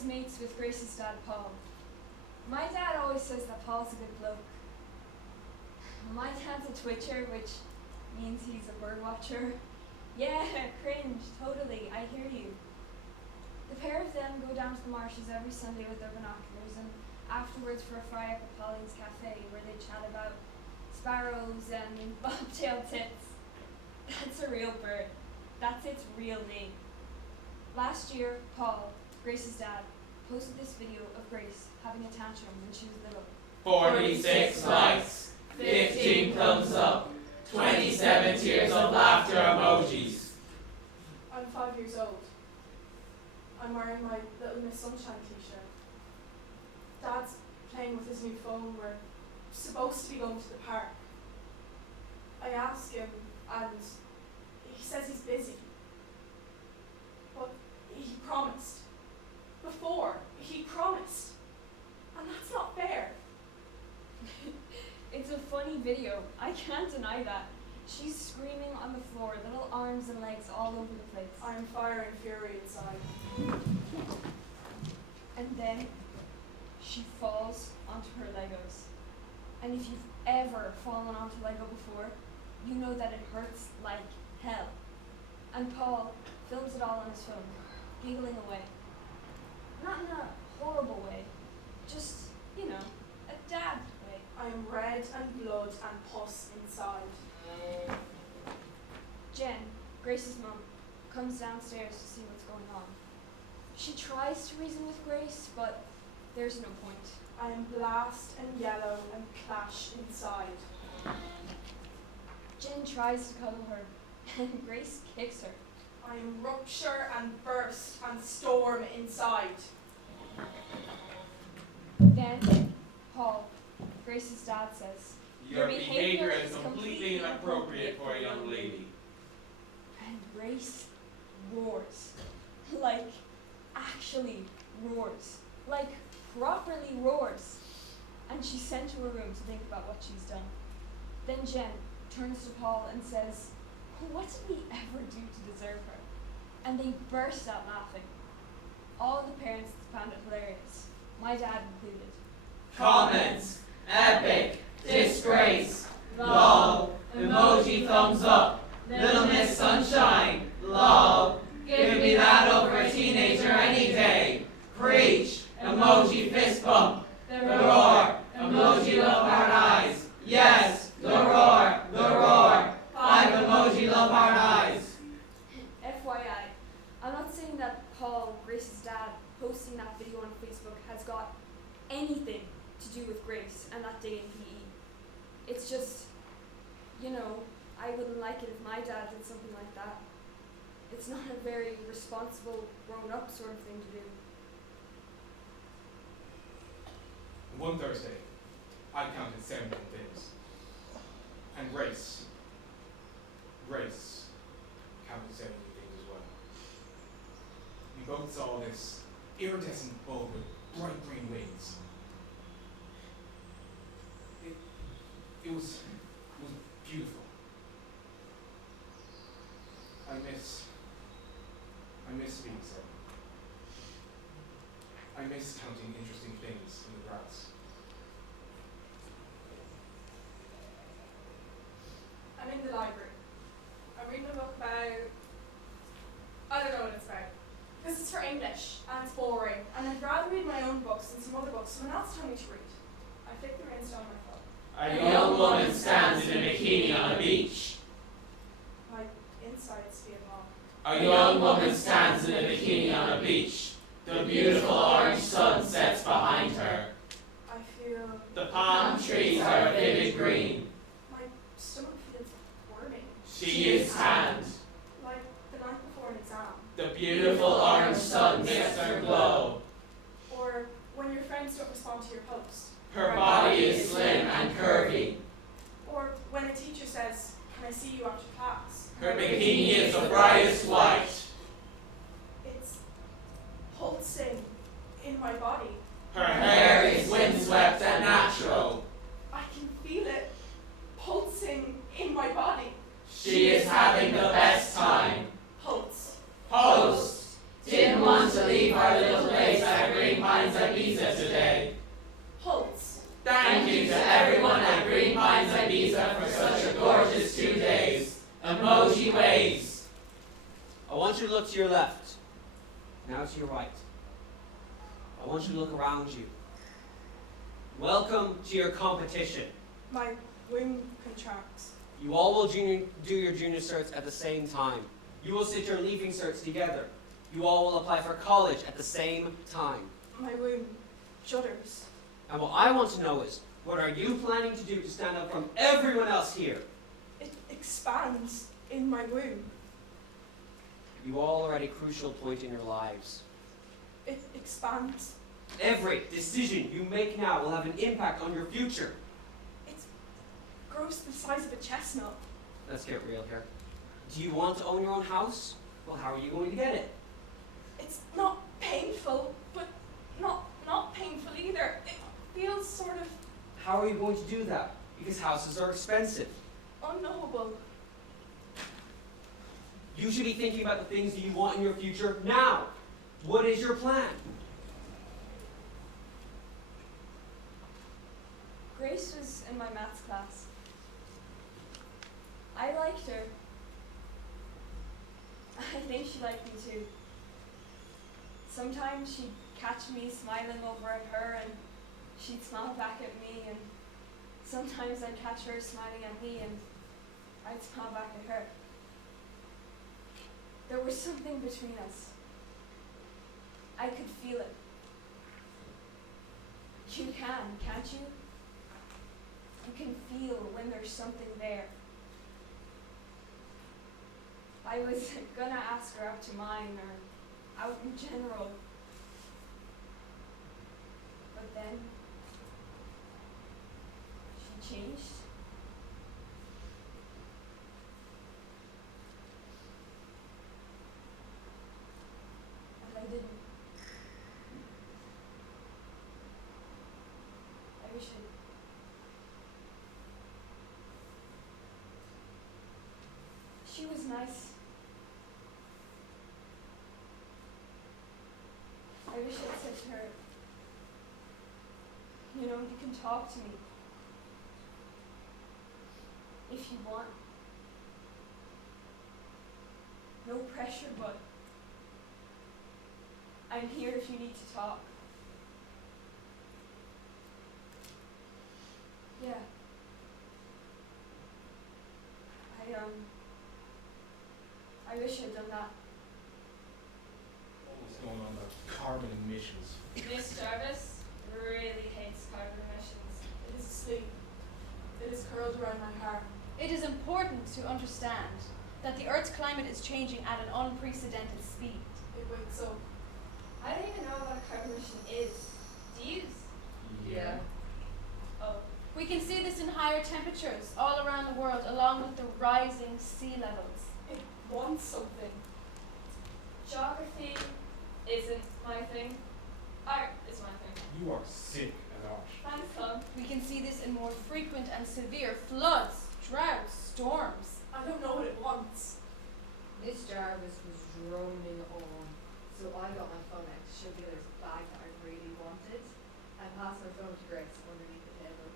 is mates with Grace's dad, Paul. My dad always says that Paul's a good bloke. My dad's a twitcher, which means he's a bird watcher. Yeah, cringe, totally, I hear you. The pair of them go down to the marshes every Sunday with their binoculars and afterwards for a fry up at Pauline's Cafe where they chat about sparrows and bobtail tits. That's a real bird. That's its real name. Last year, Paul, Grace's dad, posted this video of Grace having a tantrum when she was little. 46 likes, 15 thumbs up, 27 tears of laughter emojis. I'm 5 years old. I'm wearing my Little Miss Sunshine t-shirt. Dad's playing with his new phone. We're supposed to be going to the park. I ask him and he says he's busy. But he promised. Before, he promised. And that's not fair. It's a funny video. I can't deny that. She's screaming on the floor, little arms and legs all over the place. I'm fire and fury inside. And then she falls onto her Legos. And if you've ever fallen onto Lego before, you know that it hurts like hell. And Paul films it all on his phone, giggling away. Not in a horrible way, just, you know, a dad way. I am red and blood and pus inside. Jen, Grace's mum, comes downstairs to see what's going on. She tries to reason with Grace, but there's no point. I am blast and yellow and clash inside. Jen tries to cuddle her, and Grace kicks her. I am rupture and burst and storm inside. Then, Paul, Grace's dad says, Your behavior is completely inappropriate for a young lady. and Grace roars. Like, actually roars. Like, properly roars. And she's sent to her room to think about what she's done. Then Jen turns to Paul and says, what did we ever do to deserve her? And they burst out laughing. All the parents found it hilarious, my dad included. Comments, epic, disgrace, lol, emoji thumbs up, Little Miss Sunshine, lol, give me that over a teenager any day, preach, emoji fist bump, the roar, emoji love heart eyes, yes, the roar, 5 emoji love heart eyes. FYI, I'm not saying that Paul, Grace's dad, posting that video on Facebook has got anything to do with Grace and that day in PE. It's just, you know, I wouldn't like it if my dad did something like that. It's not a very responsible, grown-up sort of thing to do. One Thursday, I counted 7 things. And Grace counted 7 things as well. We both saw this iridescent bulb with bright green wings. It was beautiful. I miss being 7. I miss counting interesting things in the grass. I'm in the library. I'm reading a book about, I don't know what it's about. This is for English, and it's boring, and I'd rather read my own books than some other books someone else told me to read. I flick the Insta on my phone. A young woman stands in a bikini on a beach. My insides feel wrong. A young woman stands in a bikini on a beach. The beautiful orange sun sets behind her. I feel The palm trees are a vivid green. my stomach feels worming, She is tanned. like the night before an exam. The beautiful orange sun makes her glow. Or when your friends don't respond to your post. Her body is slim and curvy. Or when a teacher says, can I see you after class? Her bikini is the brightest white. It's pulsing in my body. Her hair is windswept and natural. I can feel it pulsing in my body. She is having the best time. Pulse. Post. Didn't want to leave our little place at ways. I want you to look to your left, now to your right. I want you to look around you. Welcome to your competition. My womb contracts. You all will do your junior certs at the same time. You will sit your leaving certs together. You all will apply for college at the same time. My womb shudders. And what I want to know is, what are you planning to do to stand out from everyone else here? It expands in my womb. You all are at a crucial point in your lives. It expands. Every decision you make now will have an impact on your future. It grows the size of a chestnut. Let's get real here. Do you want to own your own house? Well, how are you going to get it? It's not painful, but not painful either. It feels sort of How are you going to do that? Because houses are expensive. unknowable. You should be thinking about the things that you want in your future now. What is your plan? Grace was in my maths class. I liked her. I think she liked me too. Sometimes she'd catch me smiling over at her and she'd smile back at me, and sometimes I'd catch her smiling at me and I'd smile back at her. There was something between us. I could feel it. You can, can't you? You can feel when there's something there. I was gonna ask her out to mine or out in general. But then she changed. And I didn't. I wish I. She was nice. I wish I'd said to her, you know, you can talk to me if you want. No pressure, but I'm here if you need to talk. Yeah. I wish I'd done that. What's going on about carbon emissions? Miss Jarvis really hates carbon emissions. It is asleep. It is curled around my heart. It is important to understand that the Earth's climate is changing at an unprecedented speed. It wakes up. I don't even know what a carbon emission is. Do you? Oh. We can see this in higher temperatures all around the world, along with the rising sea levels. It wants something. Geography isn't my thing. Art is my thing. You are sick at art. Thanks, Tom. We can see this in more frequent and severe floods, droughts, storms. I don't know what it wants. Miss Jarvis was droning on, so I got my phone out to show the others a bag that I really wanted, and passed my phone to Grace underneath the table.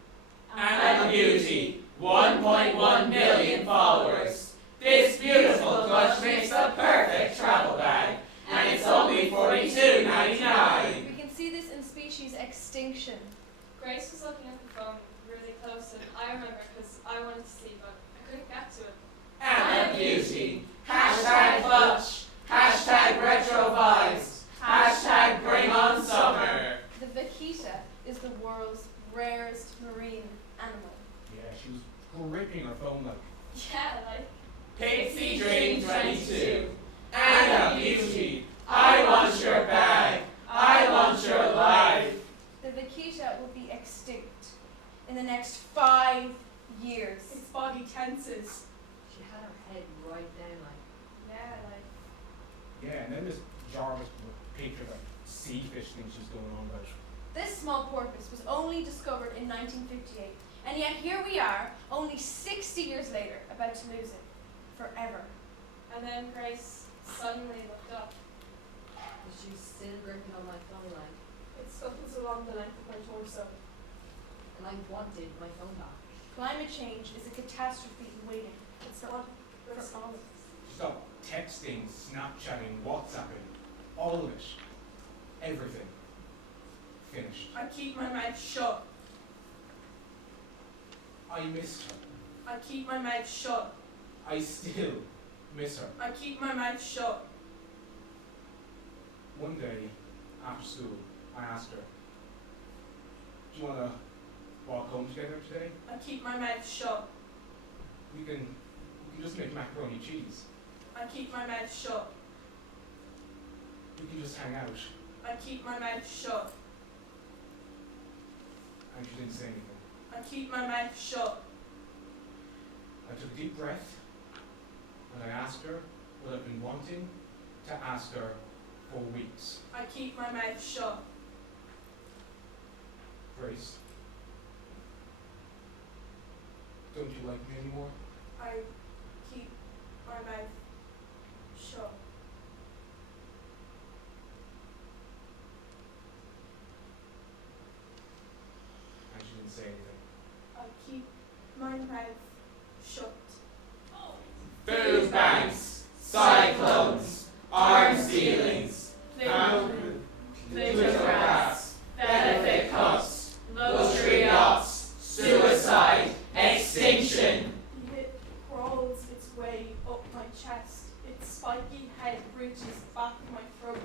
And a beauty, 1.1 million followers. This beautiful clutch makes the perfect travel bag, and it's only $42.99. We can see this in species extinction. Grace was looking at the phone really close, and I remember because I wanted to see, but I couldn't get to it. And a beauty, hashtag clutch, hashtag retro vibes, hashtag bring on summer. The vaquita is the world's rarest marine animal. Yeah, she was gripping her phone like. Yeah, like. Pixie Dream 22. And a beauty, I want your bag, I want your life. The vaquita will be extinct in the next 5 years. Its body tenses. She had her head right down like, Yeah, like. Yeah, and then this Jarvis picture of that sea fish thing she's going on about. This small porpoise was only discovered in 1958, and yet here we are, only 60 years later, about to lose it forever. And then Grace suddenly looked up. but she's still gripping on my phone like, It scuttles along the length of my torso. and I wanted my phone back. Climate change is a catastrophe in waiting. It's not response. texting, Snapchatting, WhatsApping, all of it. Everything. Finished. I keep my mouth shut. I missed her. I keep my mouth shut. I still miss her. I keep my mouth shut. One day, after school, I asked her, do you want to walk home together today? I keep my mouth shut. We can just make macaroni cheese. I keep my mouth shut. We can just hang out. I keep my mouth shut. And she didn't say anything. I keep my mouth shut. I took a deep breath, and I asked her what I've been wanting to ask her for weeks. I keep my mouth shut. Grace, don't you like me anymore? I keep my mouth shut. And she didn't say anything. I keep my mouth shut. Food banks, cyclones, arms dealings, plutocrats, benefit cuts, luxury yachts, suicide, extinction. It crawls its way up my chest. Its spiky head reaches back my throat.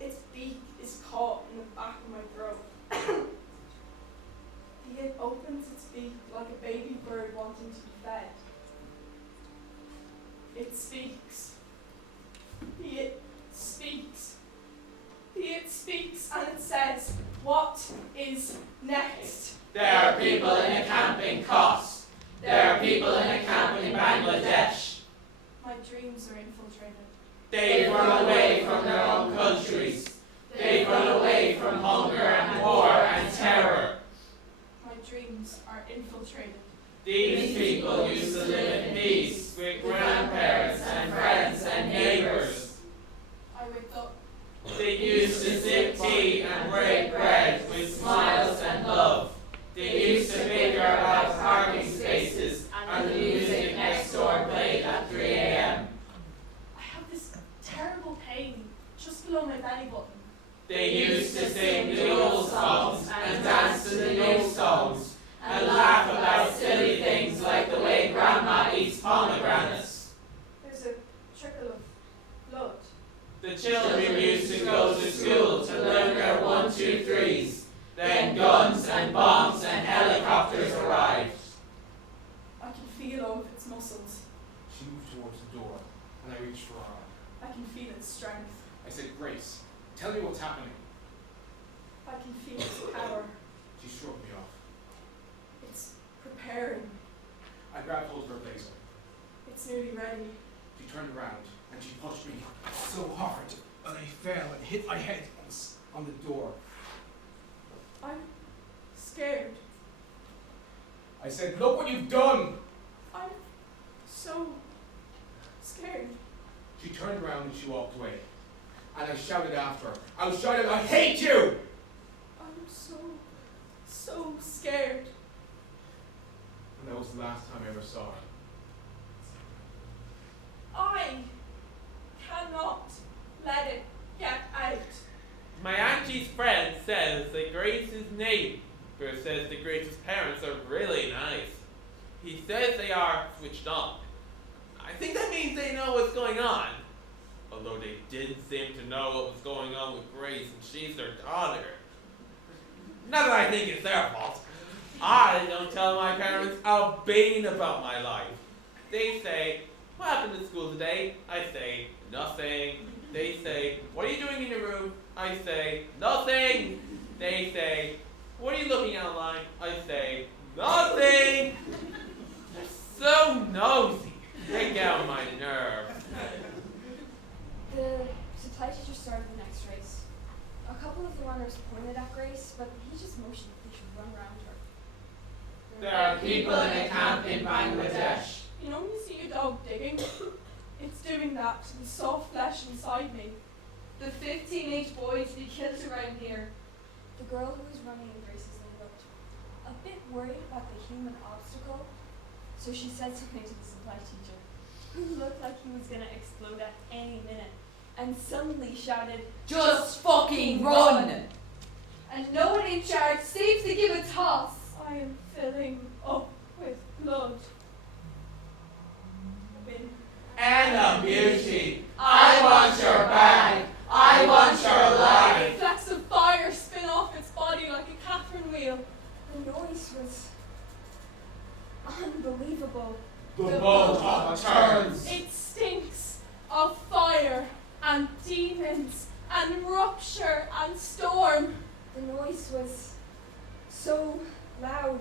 Its beak is caught in the back of my throat. It opens its beak like a baby bird wanting to be fed. It speaks. It speaks. It speaks and it says, what is next? There are people in a camp in Kos. There are people in a camp in Bangladesh. My dreams are infiltrated. They've run away from their own countries. They've run away from hunger and war and terror. My dreams are infiltrated. These people used to live in peace with grandparents and friends and neighbors. I wake up. They used to sip tea and break bread with smiles and love. They used to bicker about parking spaces and the music next door played at 3 a.m. I have this terrible pain just below my belly button. They used to sing the old songs and dance to the new songs and laugh about silly things like the way Grandma eats pomegranates. There's a trickle of blood. The children used to go to school to learn their 1, 2, 3s. Then guns and bombs and helicopters arrived. I can feel all of its muscles. She moved towards the door, and I reached for her arm. I can feel its strength. I said, Grace, tell me what's happening. I can feel its power. She shrugged me off. It's preparing. I grabbed hold of her blazer. It's nearly ready. She turned around, and she pushed me so hard that I fell and hit my head on the door. I'm scared. I said, look what you've done! I'm so scared. She turned around and she walked away. And I shouted after her. I was shouting, I hate you! I'm so scared. And that was the last time I ever saw her. I cannot let it get out. My auntie's friend says that Grace's neighbor says that Grace's parents are really nice. He says they are switched on. I think that means they know what's going on. Although they didn't seem to know what was going on with Grace, and she's their daughter. Not that I think it's their fault. I don't tell my parents a bean about my life. They say, what happened at school today? I say, nothing. They say, what are you doing in your room? I say, nothing. They say, what are you looking at online? I say, nothing. They're so nosy. They get on my nerve. The supply teacher started the next race. A couple of the runners pointed at Grace, but he just motioned that they should run around her. There are people in a camp in Bangladesh. You know when you see your dog digging? It's doing that to the soft flesh inside me. The 5 teenage boys we killed around here. The girl who was running in Grace's lane looked a bit worried about the human obstacle, so she said something to the supply teacher. looked like he was gonna explode at any minute, and suddenly shouted, Just fucking run! And no one in charge seems to give a toss. I am filling up with blood. Anna Beauty, I want your bag. I want your life. Flecks of fire spin off its body like a Catherine wheel. The noise was unbelievable. The boat turns. It stinks of fire and demons and rupture and storm. The noise was so loud.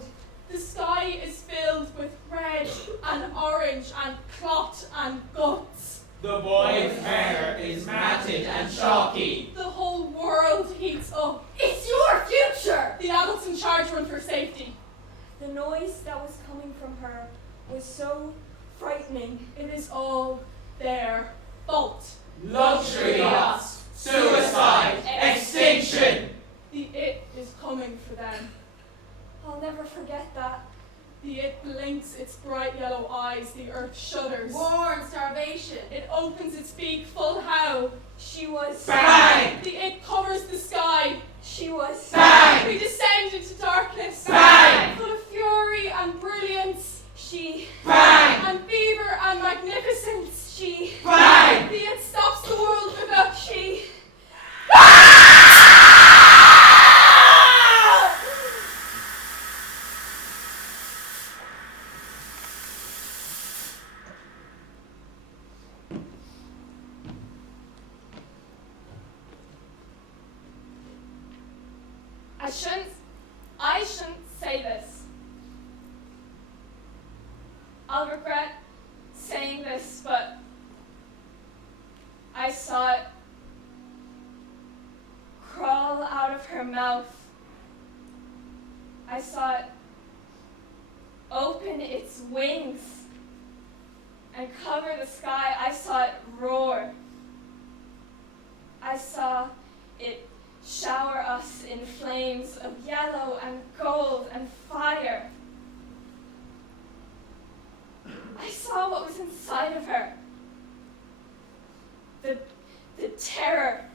The sky is filled with red and orange and clot and guts. The boy's hair is matted and chalky. The whole world heats up. It's your future! The adults in charge run for safety. The noise that was coming from her was so frightening. It is all their fault. Luxury yachts. Suicide. Extinction. The it is coming for them. I'll never forget that. The it blinks its bright yellow eyes, the earth shudders. War and starvation. It opens its beak full how. She was... Bang! The it covers the sky. She was... Bang! We descend into darkness. Bang! Full of fury and brilliance. She... Bang! And fever and magnificence. She... Bang! The it stops the world with a She... I shouldn't say this. I'll regret saying this, but I saw it crawl out of her mouth. I saw it open its wings and cover the sky. I saw it roar. I saw it shower us in flames of yellow and gold and fire. I saw what was inside of her. The terror